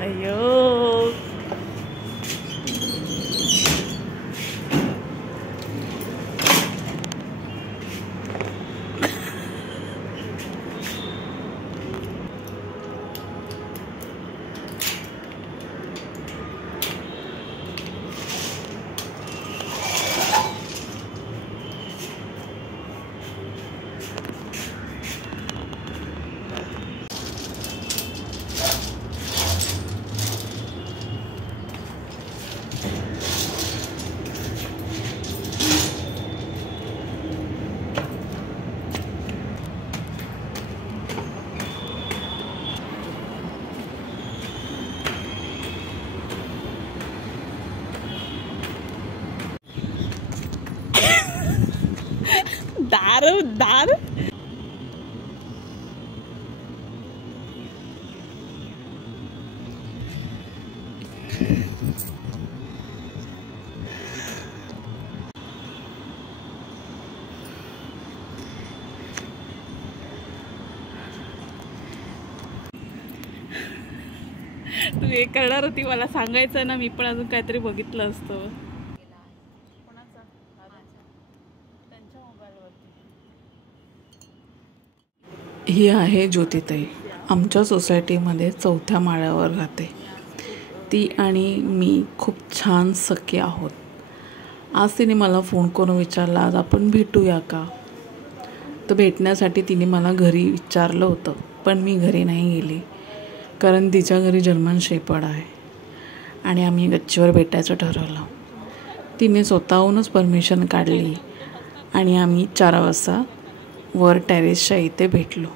अयो दारू दारू तू हे करणार होती मला सांगायचं ना, मी पण अजून काहीतरी बघितलं असतं. ही आहे ज्योतिताई, आमच्या सोसायटीमध्ये 4थ्या माळ्यावर राहते. ती आणि मी खूप छान सख्खे आहोत. आज तिने मला फोन करून विचारला, आज आपण भेटूया का. तर भेटण्यासाठी तिने मला घरी विचारलं होतं, पण मी घरी नाही गेली, कारण तिच्या घरी जर्मन शेपर्ड आहे आणि आम्ही गच्चीवर भेटायचं ठरवलं. तिने स्वतःहूनच परमिशन काढली आणि आम्ही 4 वाजता वर टेरेसच्या इथे भेटलो.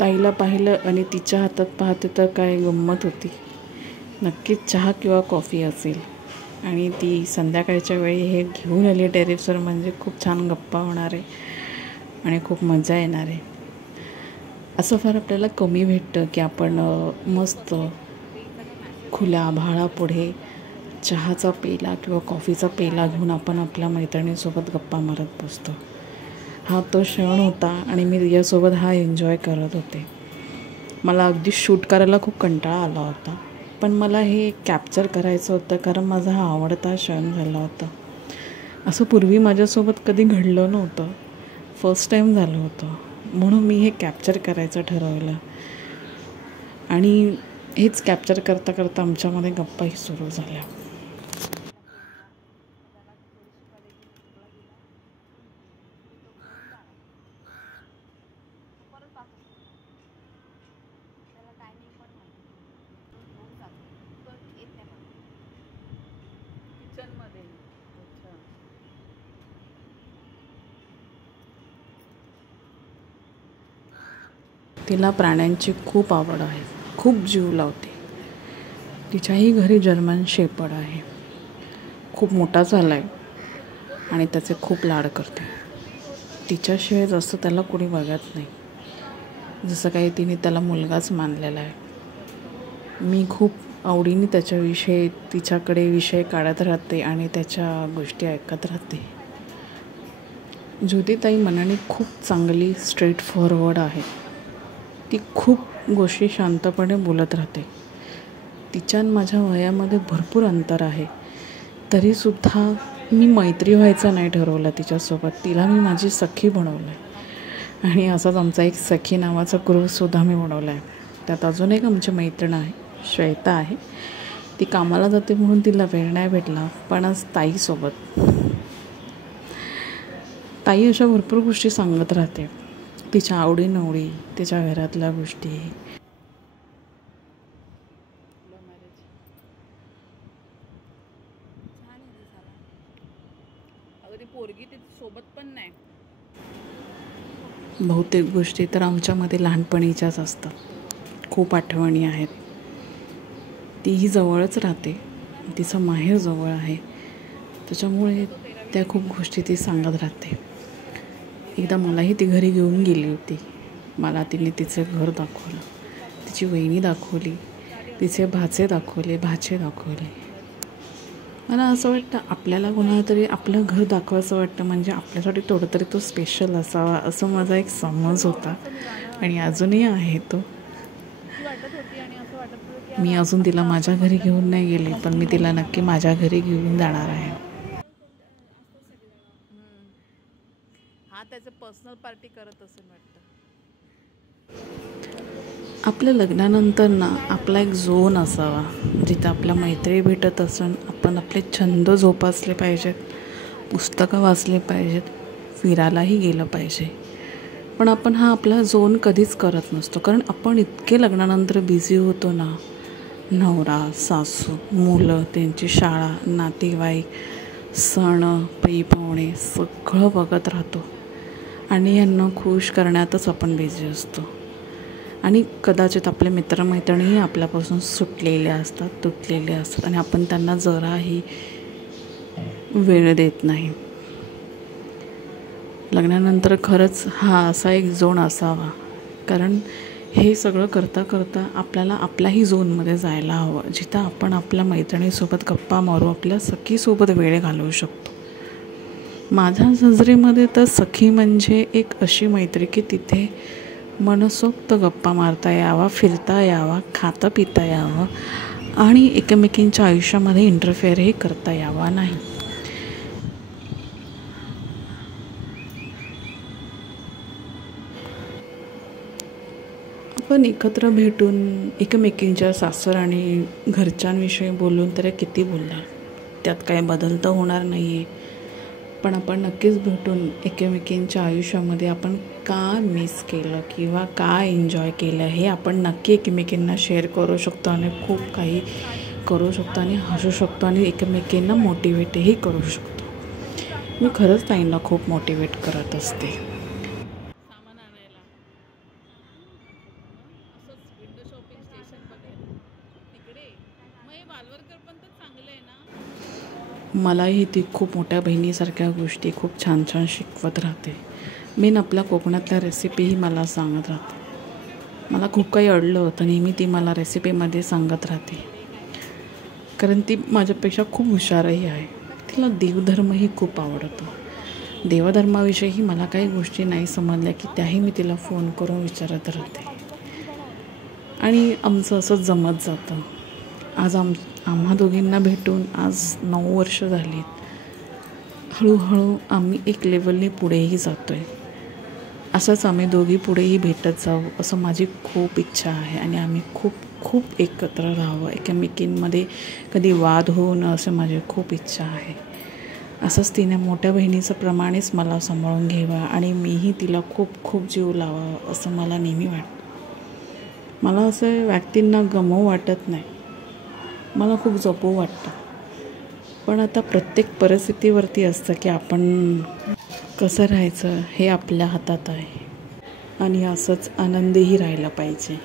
ताईला पाहिलं आणि तिच्या हातात पाहते तर काय गंमत होती. नक्कीच चहा किंवा कॉफी असेल आणि ती संध्याकाळच्या वेळी हे घेऊन आली टेरेसवर, म्हणजे खूप छान गप्पा होणार आहे आणि खूप मजा येणार आहे. असं फार आपल्याला कमी भेटतं की आपण मस्त खुल्या आभाळापुढे चहाचा पेला किंवा कॉफीचा पेला घेऊन आपण आपल्या मैत्रिणीसोबत गप्पा मारत बसतो. हा तो क्षण होता आणि मी तिच्यासोबत हा एन्जॉय करत होते. मला अगदी शूट करायला खूप कंटाळा आला होता, पण मला हे कॅप्चर करायचं होतं कारण माझा हा आवडता क्षण झाला होता. असं पूर्वी माझ्यासोबत कधी घडलं नव्हतं, फर्स्ट टाईम झालं होतं, म्हणून मी हे कॅप्चर करायचं ठरवलं. आणि हेच कॅप्चर करता करता आमच्यामध्ये गप्पाही सुरू झाल्या. तिला प्राण्यांची खूप आवड आहे, खूप जीव लावते. तिच्याही घरी जर्मन शेपर्ड आहे, खूप मोठा झाला आहे आणि त्याचे खूप लाड करते. तिच्याशिवाय जसं त्याला कोणी बघत नाही, जसं काही तिने त्याला मुलगाच मानलेला आहे. मी खूप आवडीने त्याच्याविषयी तिच्याकडे विषय काढत राहते आणि त्याच्या गोष्टी ऐकत राहते. ज्योतिताई मनाने खूप चांगली स्ट्रेट फॉरवर्ड आहे. ती खूप गोष्टी शांतपणे बोलत राहते. तिच्या आणि माझ्या वयामध्ये भरपूर अंतर आहे, तरीसुद्धा मी मैत्री व्हायचं नाही ठरवलं तिच्यासोबत. तिला मी माझी सखी बनवलं आहे आणि असाच आमचा एक सखी नावाचा ग्रुपसुद्धा मी बनवला आहे. त्यात अजून एक आमची मैत्रीण आहे, श्वेता आहे. ती कामाला जाते म्हणून तिला वेळ नाही भेटला, पण आज ताईसोबत ताई अशा भरपूर गोष्टी सांगत राहते, तिच्या आवडीनिवडी, तिच्या घरातल्या गोष्टी. पोरगी सोबत पण नाही. बहुतेक गोष्टी तर आमच्यामध्ये लहानपणीच्याच असतात, खूप आठवणी आहेत. तीही जवळच राहते, तिचं माहेर जवळ आहे, त्याच्यामुळे त्या खूप गोष्टी ती सांगत राहते. एकदा मलाही ती घरी घेऊन गेली होती. मला तिने तिचं घर दाखवलं, तिची वहिनी दाखवली, तिचे भाचे दाखवले. मला असं वाटतं आपल्याला कोणाला तरी आपलं घर दाखवायचं वाटतं, म्हणजे आपल्यासाठी थोडं तरी तो स्पेशल असावा, असं माझा एक समज होता आणि अजूनही आहे तो. मी अजून तिला माझ्या घरी घेऊन नाही गेले, पण मी तिला नक्की माझ्या घरी घेऊन जाणार आहे. हा त्याचं पर्सनल पार्टी करत असेल वाटतं. आपल्या लग्नानंतर ना आपला एक झोन असावा जिथं आपल्या मैत्री भेटत असून आपण आपले छंद जोपासले पाहिजेत, पुस्तकं वाचले पाहिजेत, फिरायलाही गेलं पाहिजे. पण आपण हा आपला झोन कधीच करत नसतो, कारण आपण इतके लग्नानंतर बिझी होतो ना. नवरा, सासू, मुलं, त्यांची शाळा, नातेवाईक, सण, पै-पाहुणे सगळं बघत राहतो आणि यांना खुश करण्यातच आपण बिझी असतो. आणि कदाचित आपले मित्रमैत्रिणीही आपल्यापासून सुटलेले असतात, तुटलेले असतात आणि आपण त्यांना जराही वेळ देत नाही. लग्नानंतर खरंच हा असा एक झोन असावा, कारण हे सगळं करता करता आपल्याला आपल्याही झोनमध्ये जायला हवं, जिथं आपण आपल्या मैत्रिणीसोबत गप्पा मारू, आपल्या सखीसोबत वेळ घालवू शकतो. माझ्या नजरेमध्ये तर सखी म्हणजे एक अशी मैत्री की तिथे मनसोक्त गप्पा मारता यावा, फिरता यावा, खाता पिता यावं आणि एकमेकींच्या आयुष्यामध्ये इंटरफेअरही करता यावा नाही. आपण एकत्र भेटून एकमेकींच्या सासर आणि घरच्यांविषयी बोलून तर किती बोलणार, त्यात काय बदल तर होणार नाही आहे. पण आपण नक्कीच भेटून एकमेकींच्या आयुष्यामध्ये आपण का मिस केलं किंवा काय एन्जॉय केलं हे आपण नक्की एकमेकींना शेअर करू शकतो आणि खूप काही करू शकतो आणि हसू शकतो आणि एकमेकींना मोटिवेटही करू शकतो. मी खरंच ताईंना खूप मोटिवेट करत असते. मलाही ती खूप मोठ्या बहिणीसारख्या गोष्टी खूप छान छान शिकवत राहते. मेन आपल्या कोकणातल्या रेसिपीही मला सांगत राहते. मला खूप काही अडलं होतं, नेहमी ती मला रेसिपीमध्ये सांगत राहते, कारण ती माझ्यापेक्षा खूप हुशारही आहे. तिला देवधर्मही खूप आवडतो. देवधर्माविषयीही मला काही गोष्टी नाही समजल्या की त्याही मी तिला फोन करून विचारत राहते आणि आमचं असं जमत जातं. आज आम्हा दोघींना भेटून आज 9 वर्ष झालीत. हळूहळू आम्ही एक लेवलने पुढेही जातो आहे. असंच आम्ही दोघी पुढेही भेटत जाऊ असं माझी खूप इच्छा आहे आणि आम्ही खूप खूप एकत्र राहावं, एकमेकींमध्ये कधी वाद होऊ नये असं माझी खूप इच्छा आहे. असंच तिने मोठ्या बहिणीचं प्रमाणेच मला सांभाळून घ्यावं आणि मीही तिला खूप खूप जीव लावावं असं मला नेहमी वाटतं. मला असं व्यक्तींना गमवू वाटत नाही, मला खूप जपू वाटतं. पण आता प्रत्येक परिस्थितीवरती असतं की आपण कसं राहायचं हे आपल्या हातात आहे आणि असंच आनंदीही राहायला पाहिजे.